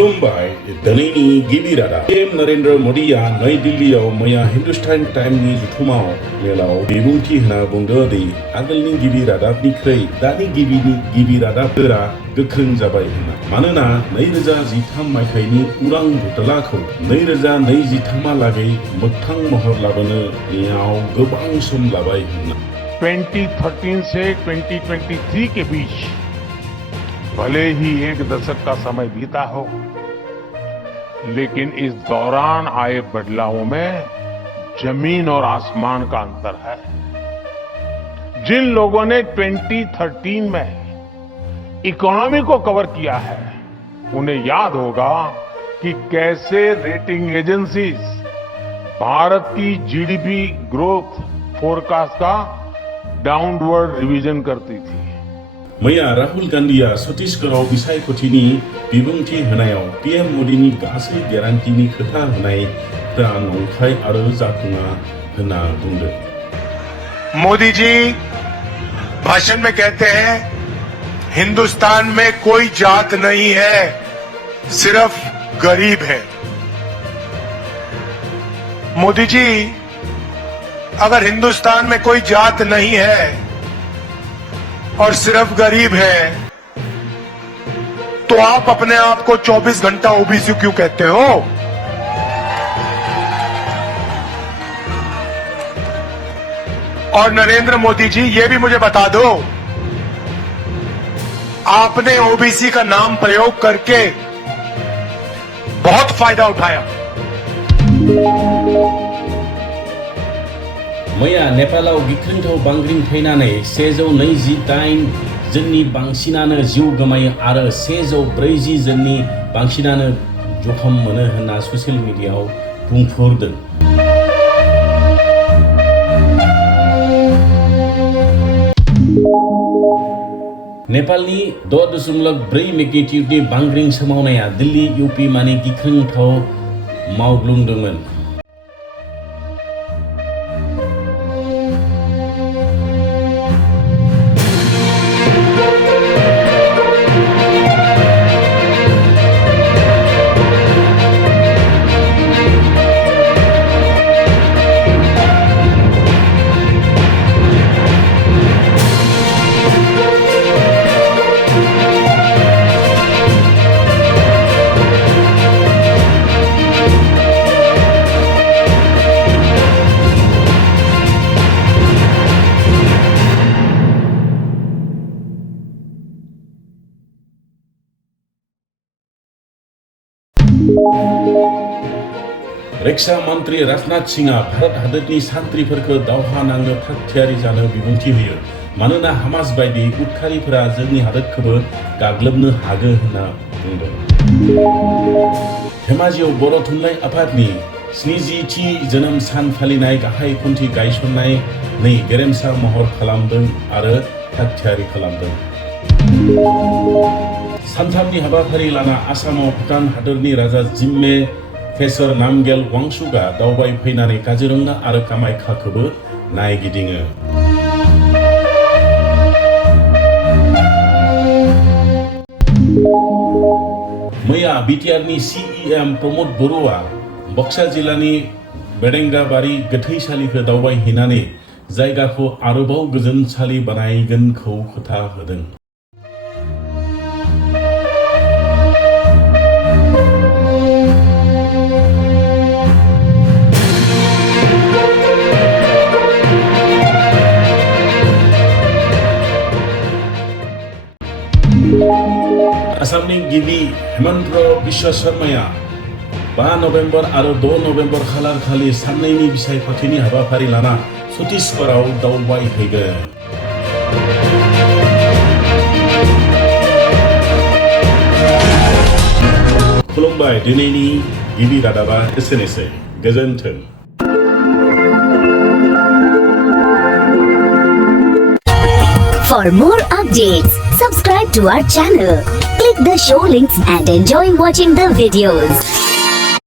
खुलुमबाय दिनैनि गिबि रादाब पीएम नरेंद्र मोदीआ नई दिल्लीयाव मैया हिंदुस्तान टाइम्सनि जथुमाव मेलाव बिबुंथि होना बुंदों दि आगोलनि गिबि रादाबनिख्रुइ दानि गिबि रादाबफोरा गोख्रों जाबाय होनना मानोना 2013 मायथाइनि उरां बुटलाखौ 2023 मोगथां महर लाबोनायाव गोबां सम लाबाय होनना 2013 से 2023 के बीच भले ही एक दशक का समय बीता हो, लेकिन इस दौरान आए बदलावों में जमीन और आसमान का अंतर है। जिन लोगों ने 2013 में इकोनॉमी को कवर किया है, उन्हें याद होगा कि कैसे रेटिंग एजेंसीज भारत की जीडीपी ग्रोथ फोरकास्ट का डाउनवर्ड रिवीजन करती थी। मैया राहुल गांधीआ छत्तीसगढ़आव बिसायख'थिनि बिबुंथि होनायाव पीएम मोदीनि गासै गेरान्टिनि खोथा होनायफ्रा नंखाय आरो जाफुङा होनना बुंदों। मोदी जी भाषण में कहते हैं हिंदुस्तान में कोई जात नहीं है, सिर्फ गरीब है। मोदी जी, अगर हिंदुस्तान में कोई जात नहीं है और सिर्फ गरीब है, तो आप अपने आप को 24 घंटा ओबीसी क्यों कहते हो? और नरेंद्र मोदी जी, ये भी मुझे बता दो, आपने ओबीसी का नाम प्रयोग करके बहुत फायदा उठाया। मैया नेपालाव गिख्रंथाव बांग्रिं फैनानै 128 जननि बांसिनानो जिउ गोमायो आरो 140 जननि बांसिनानो जखम मोनो होनना ससियेल मिडियायाव बुंफोरदों। नेपालनि 6.4 मेग्निट्युडनि बांग्रिं सोमावनाया दिल्ली यूपी मानि गिख्रंथाव मावग्लुंदोंमोन। रक्षा मंत्री राजनाथ सिंहआ भारत हादोरनि सान्थ्रिफोरखौ दावहा नांनो थागथियारि जानो बिबुंथि होयो मानोना हामास बायदि उदखारिफोरा जोंनि हादोरखौबो गाग्लोबनो हागौ होनना बुंदों। धेमाजियाव बर' थुनलाइ आफादनि 70थि जोनोम सान फालिनाय गाहाय खुन्थि गायसननायनि गेरेमसा महर खालामदों आरो थागथियारि खालामदों। सानथामनि हाबाफारि लाना आसामाव भुटान हादोरनि राजा जिम्मे फेसर नामगेल वांचुकआ दावबाय फैनानै काजिरंगा आरो कामाख्याखौबो नायगिदिङो। मैया बिटिआरनि सीएम प्रमोद बरुवा बक्सा जिल्लानि बेरेंगाबारि गोथैसालिखौ दावबायहैनानै जायगाखौ आरोबाव गोजोनसालि बानायगोनखौ खोथा होदों। आसामनि गिबि हेमन्त बिश्व शर्माया 5 नभेम्बर आरो 2 नभेम्बर खालार खालि साननैनि बिसायख'थिनि हाबाफारि लाना छत्तीसगढ़आव दावबायहैगोन। खुलुमबाय दिनैनि गिबि रादाबा एसेनोसै। गोजोन्थों। For more updates, subscribe to our channel, click the show links and enjoy watching the videos.